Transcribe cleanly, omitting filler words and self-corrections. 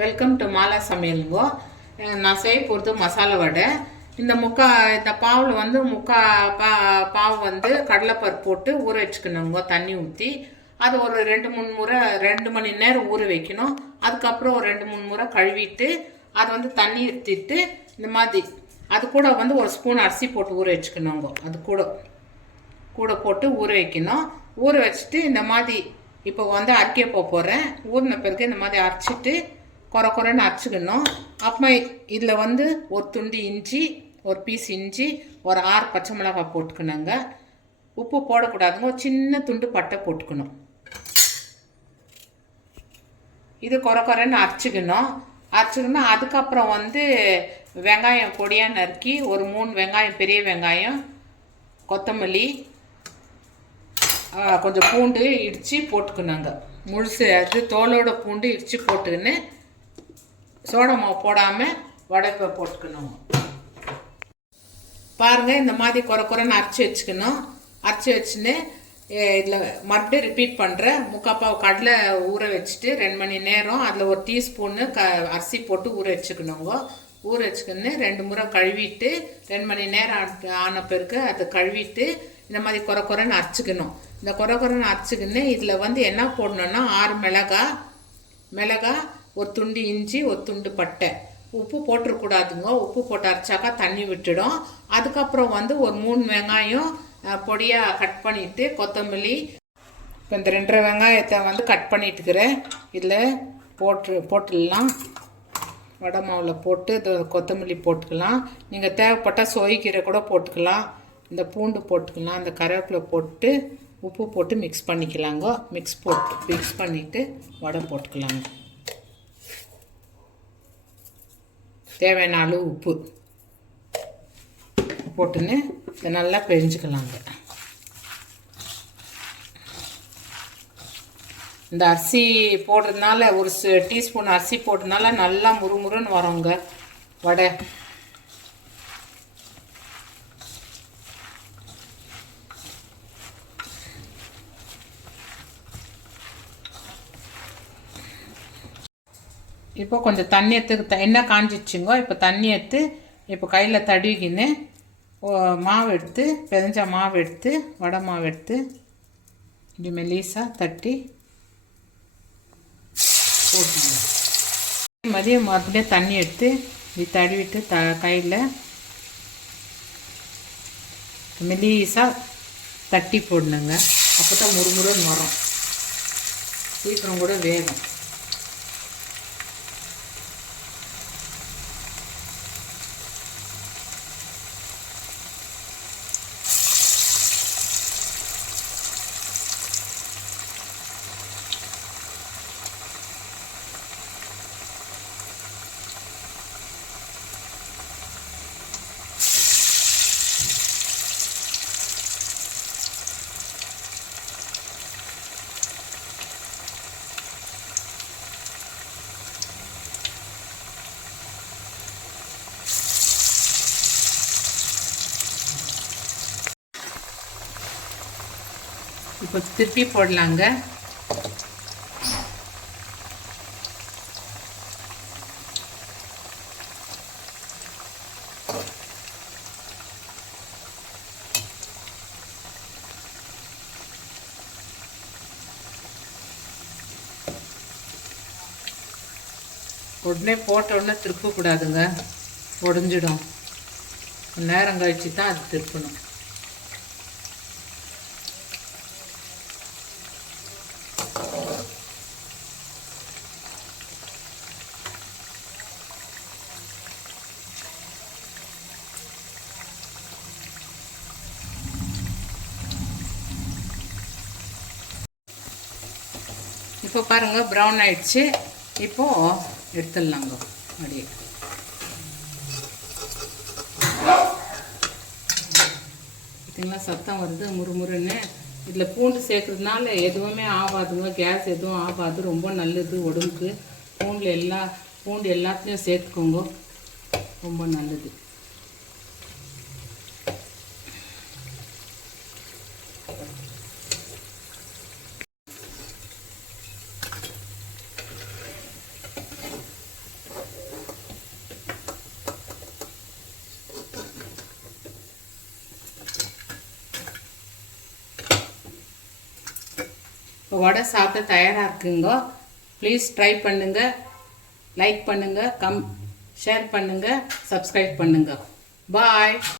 Welcome to Mala சமையலுங்கோ. நான் செய்ய போகிறது மசாலா வடை. இந்த பாவில் வந்து பாவு வந்து கடலைப்பருப்பு போட்டு ஊற வச்சுக்கணுங்க. தண்ணி ஊற்றி அது ஒரு 2-3 முறை 2 மணி நேரம் ஊற வைக்கணும். அதுக்கப்புறம் ஒரு 2-3 முறை கழுவிட்டு அதை வந்து தண்ணி ஊற்றிட்டு இந்த மாதிரி அது கூட வந்து ஒரு ஸ்பூன் அரிசி போட்டு ஊற வச்சுக்கணுங்க. அது கூட போட்டு ஊற வைக்கணும். ஊற வச்சுட்டு இந்த மாதிரி இப்போ வந்து அரைக்க போகிறேன். ஊறின பிறகு இந்த மாதிரி அரைச்சிட்டு குறைன்னு அரைச்சிக்கணும். அப்புறமா இதில் வந்து ஒரு துண்டு இஞ்சி, ஒரு பீஸ் இஞ்சி, ஒரு 6 பச்சை மிளகாய் போட்டுக்கணுங்க. உப்பு போடக்கூடாதுங்க. ஒரு சின்ன துண்டு பட்டை போட்டுக்கணும். இது குறைன்னு அரைச்சிக்கணும். அதுக்கப்புறம் வந்து வெங்காயம் பொடியாக நறுக்கி ஒரு 3 வெங்காயம், பெரிய வெங்காயம், கொத்தமல்லி, கொஞ்சம் பூண்டு இடித்து போட்டுக்கணுங்க. முழுசு அது தோலோட பூண்டு இடித்து போட்டுக்கின்னு சோடா மாவு போடாமல் வடைப்பை போட்டுக்கணும். பாருங்கள், இந்த மாதிரி குறைன்னு அரைச்சி வச்சுக்கணும். அரைச்சி வச்சுன்னு இதில் மறுபடியும் ரிப்பீட் பண்ணுறேன். முக்காப்பாவு கடலை ஊற வச்சுட்டு 2 மணி நேரம் அதில் ஒரு டீஸ்பூன்னு அரிசி போட்டு ஊற வச்சுக்கணுங்க. ஊற வச்சுக்கின்னு 2 முறை கழுவிட்டு 2 மணி நேரம் ஆன பிறகு அதை கழுவிட்டு இந்த மாதிரி குறைன்னு அரைச்சிக்கணும். இந்த குறைன்னு அரைச்சிக்கின்னு இதில் வந்து என்ன போடணுன்னா 6 மிளகாய், ஒரு துண்டு இஞ்சி, ஒரு துண்டு பட்டை. உப்பு போட்டுருக்கூடாதுங்க. உப்பு போட்டு அரைச்சாக்கா தண்ணி விட்டுடும். அதுக்கப்புறம் வந்து ஒரு 3 வெங்காயம் பொடியாக கட் பண்ணிவிட்டு கொத்தமல்லி, இப்போ இந்த 2 வெங்காயத்தை வந்து கட் பண்ணிட்டுக்கிறேன். இதில் போட்டுடலாம். வடை மாவில் போட்டு இது கொத்தமல்லி போட்டுக்கலாம். நீங்கள் தேவைப்பட்டால் சோய்கீரை கூட போட்டுக்கலாம். இந்த பூண்டு போட்டுக்கலாம். இந்த கருவேப்பிலை போட்டு உப்பு போட்டு மிக்ஸ் பண்ணிக்கலாங்க. மிக்ஸ் பண்ணிவிட்டு வடை போட்டுக்கலாங்க. தேவையான அளவு உப்பு போட்டுன்னு இதை நல்லா பிழிஞ்சுக்கலாங்க. இந்த அரிசி போடுறதுனால ஒரு டீஸ்பூன் அரிசி போடுறதுனால நல்லா முறுமுறுன்னு வருங்க வடை. இப்போ கொஞ்சம் தண்ணி எடுத்து எண்ணெய் காஞ்சிச்சுங்க. இப்போ தண்ணி எடுத்து இப்போ கையில் தடுவிக்கின்னு மாவு எடுத்து பிசைஞ்ச மாவு எடுத்து வடை மாவு எடுத்து இப்படி மெலிசாக தட்டி போட்டுங்க. மறுபடியும் தண்ணி எடுத்து இப்படி தடுவிட்டு கையில் மெலிசாக தட்டி போடணுங்க. அப்போ தான் முறுமுறுன்னு வரும். சீக்கிரம் கூட வேகும். இப்போ திருப்பி போடலாங்க. உடனே போட்ட உடனே திருப்பக்கூடாதுங்க, உடஞ்சிடும். நேரம் கழிச்சு தான் அது திருப்பணும். இப்போ பாருங்கள், ப்ரௌன் ஆயிடுச்சு. இப்போது எடுத்துடலாங்க. அப்படியே பார்த்தீங்களா, சத்தம் வருது முறுமுறுன்னு. இதில் பூண்டு சேர்க்குறதுனால எதுவுமே ஆகாதுங்க. கேஸ் எதுவும் ஆகாது. ரொம்ப நல்லது உடம்புக்கு. பூண்டு எல்லாத்துலேயும் சேர்த்துக்கோங்க, ரொம்ப நல்லது. இப்போ வடை சாப்பிட தயாராக இருக்குங்க. ப்ளீஸ் ட்ரை பண்ணுங்கள், லைக் பண்ணுங்கள், ஷேர் பண்ணுங்கள், சப்ஸ்கிரைப் பண்ணுங்கள். பாய்.